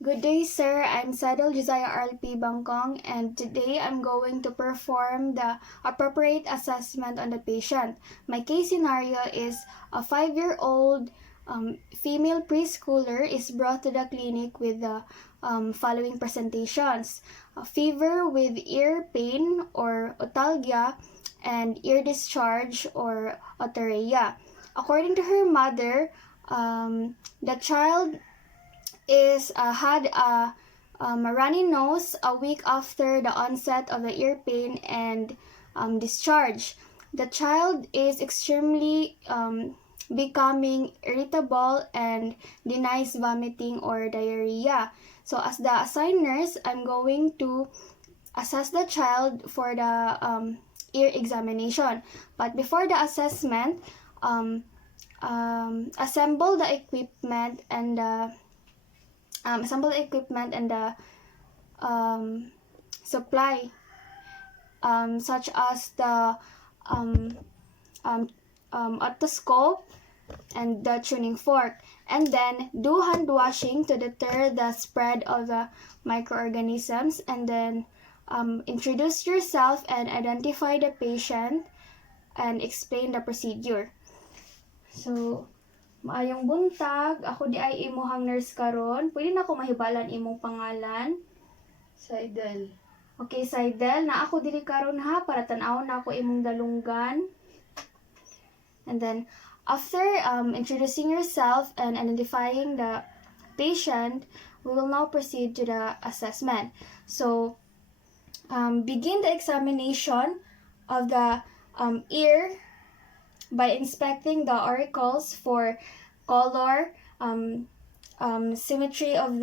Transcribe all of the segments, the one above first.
Good day, sir. I'm Sadel Josiah RLP Bangkong, and today I'm going to perform the appropriate assessment on the patient. My case scenario is a 5-year-old female preschooler is brought to the clinic with the following presentations: a fever with ear pain or otalgia and ear discharge or otorrhea. According to her mother, the child had a runny nose a week after the onset of the ear pain and discharge. The child is extremely becoming irritable and denies vomiting or diarrhea. So as the assigned nurse, I'm going to assess the child for the ear examination. But before the assessment, assemble the equipment and the supply, such as the otoscope and the tuning fork, and then do hand washing to deter the spread of the microorganisms, and then introduce yourself and identify the patient and explain the procedure. So, maayong buntag, ako di ay imuhang nurse karon. Pwede na ako mahibalan imong pangalan? Seidel. Okay, Saidel, na ako diri karon ha para tan-awon na ako imong dalunggan. And then after introducing yourself and identifying the patient, we will now proceed to the assessment. So, begin the examination of the ear by inspecting the auricles for color, symmetry of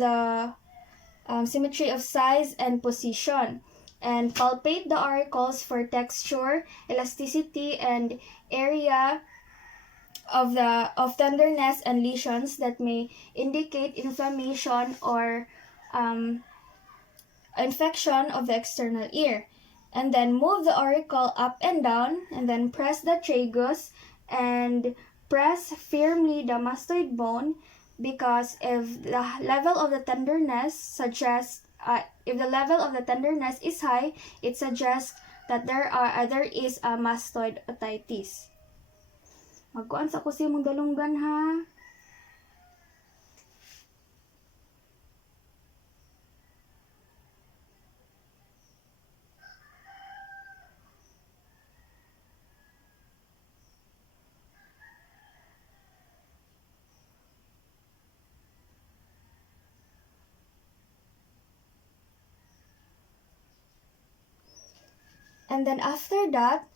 size and position, and palpate the auricles for texture, elasticity, and area of tenderness and lesions that may indicate inflammation or infection of the external ear. And then move the auricle up and down, and then press the tragus and press firmly the mastoid bone, because if the level of the tenderness is high, it suggests that there is a mastoid otitis. Magkuan sa kusi mong dalunggan ha. And then after that,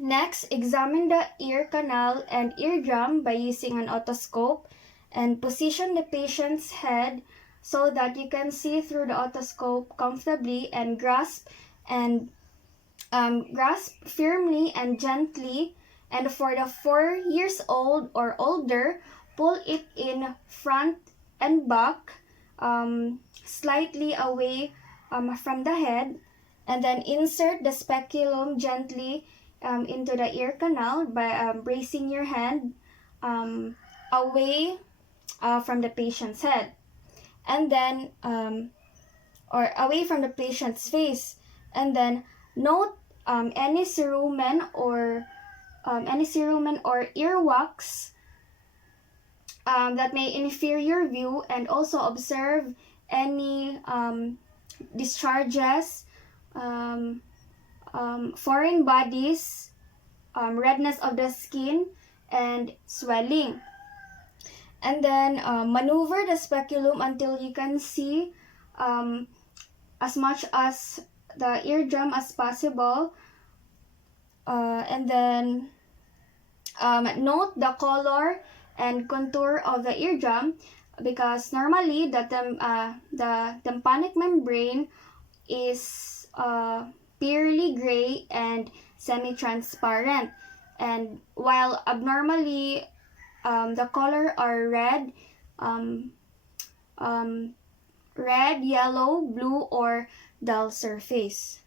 next, examine the ear canal and eardrum by using an otoscope, and position the patient's head so that you can see through the otoscope comfortably, and grasp firmly and gently. And for the 4 years old or older, pull it in front and back, slightly away from the head, and then insert the speculum gently into the ear canal by bracing your hand away from the patient's head, and then or away from the patient's face. And then note any cerumen or earwax that may interfere your view, and also observe any discharges, foreign bodies, redness of the skin, and swelling. And then maneuver the speculum until you can see as much as the eardrum as possible. And then note the color and contour of the eardrum, because normally the tympanic membrane is purely gray and semi-transparent, and while abnormally the color are red, yellow, blue, or dull surface.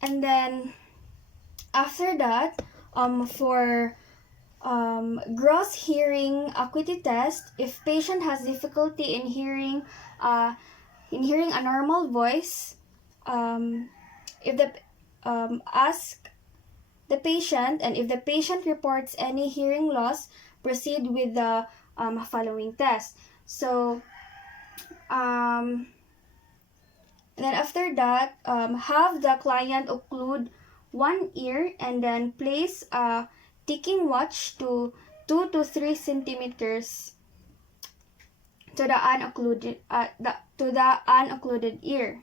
And then after that, for gross hearing acuity test, if patient has difficulty in hearing a normal voice, if the ask the patient, and if the patient reports any hearing loss, proceed with the following test. So and then after that, have the client occlude one ear and then place a ticking watch to 2 to 3 centimeters to the unoccluded ear.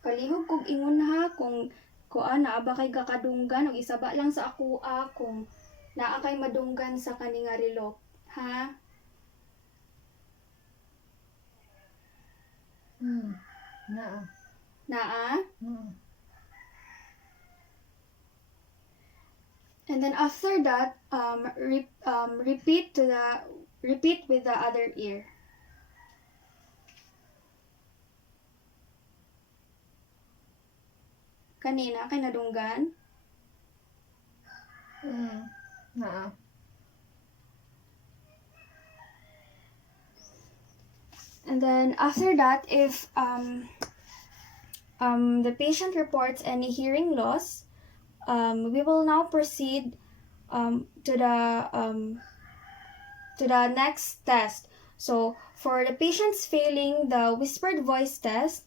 Kalihog kog ingon ha kung naa ba kay kakadunggan og isaba lang sa akoa kung naa kay madunggan sa kani nga relo, ha? Naa. Naa? And then after that, repeat with the other ear. Kanina kay nadunggan? Naa. And then after that, if the patient reports any hearing loss, we will now proceed to the next test. So for the patients failing the whispered voice test,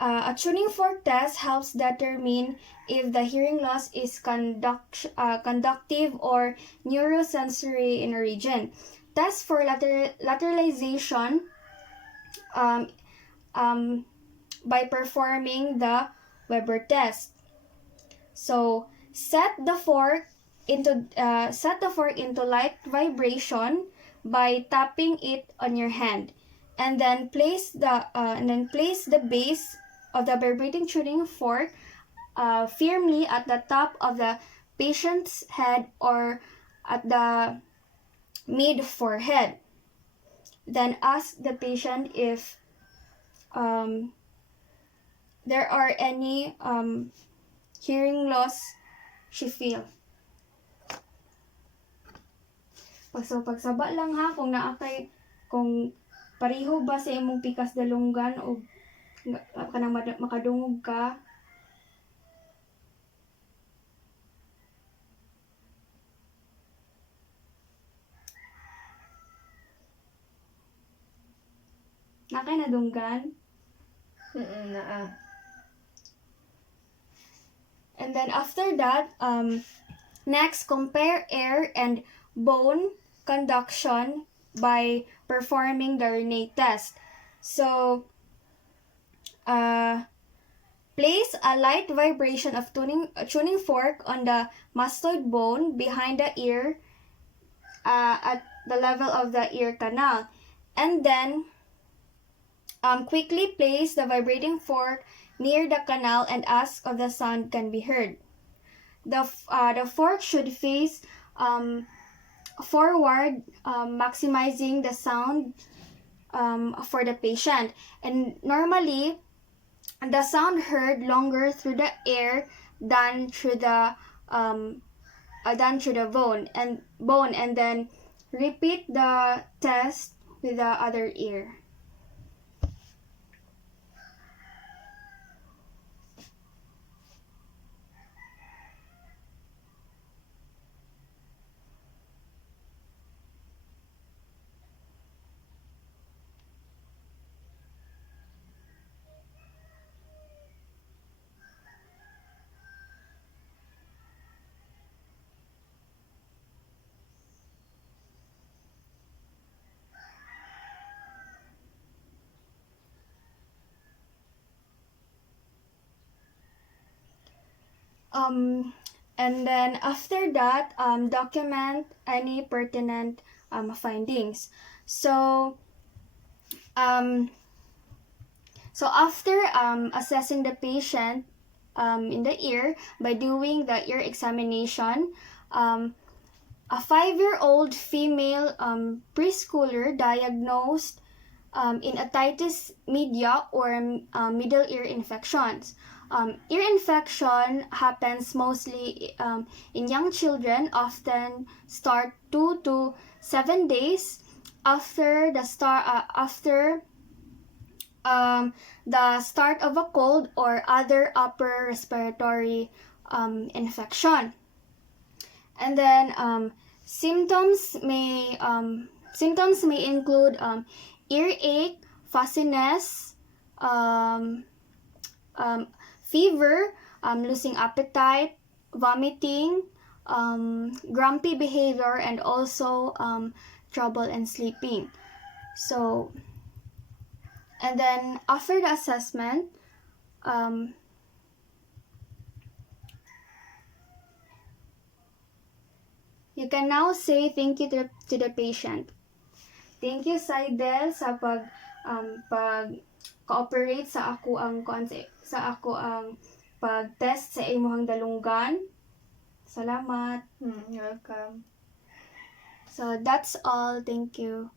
a tuning fork test helps determine if the hearing loss is conductive or neurosensory in origin. Test for lateralization by performing the Weber test. So set the fork into light vibration by tapping it on your hand, and then place the base of the vibrating tuning fork firmly at the top of the patient's head or at the mid forehead. Then ask the patient if there are any hearing loss she feel. So pagsaba lang ha kung kung pareho ba sa imong pikas dalunggan o kanang makadungog ka. Nakay nadunggan? Naa. And then after that, next, compare air and bone conduction by performing the Rene test. So, place a light vibration of tuning fork on the mastoid bone behind the ear at the level of the ear canal. And then, quickly place the vibrating fork near the canal and ask if the sound can be heard. The fork should face forward, maximizing the sound for the patient. And normally, the sound heard longer through the air than through the bone. And then repeat the test with the other ear. And then after that, document any pertinent findings. So after assessing the patient in the ear by doing the ear examination. A 5-year-old female preschooler diagnosed in otitis media or middle ear infections. Ear infection happens mostly in young children, often start 2 to 7 days after the start of a cold or other upper respiratory infection. And then symptoms may include earache, fussiness, fever, losing appetite, vomiting, grumpy behavior, and also trouble in sleeping. So, and then after the assessment, you can now say thank you to the patient. Thank you, Saidel, sa pag-cooperate sa ako ang pag-test sa imong dalunggan. Salamat. You're welcome. So that's all. Thank you.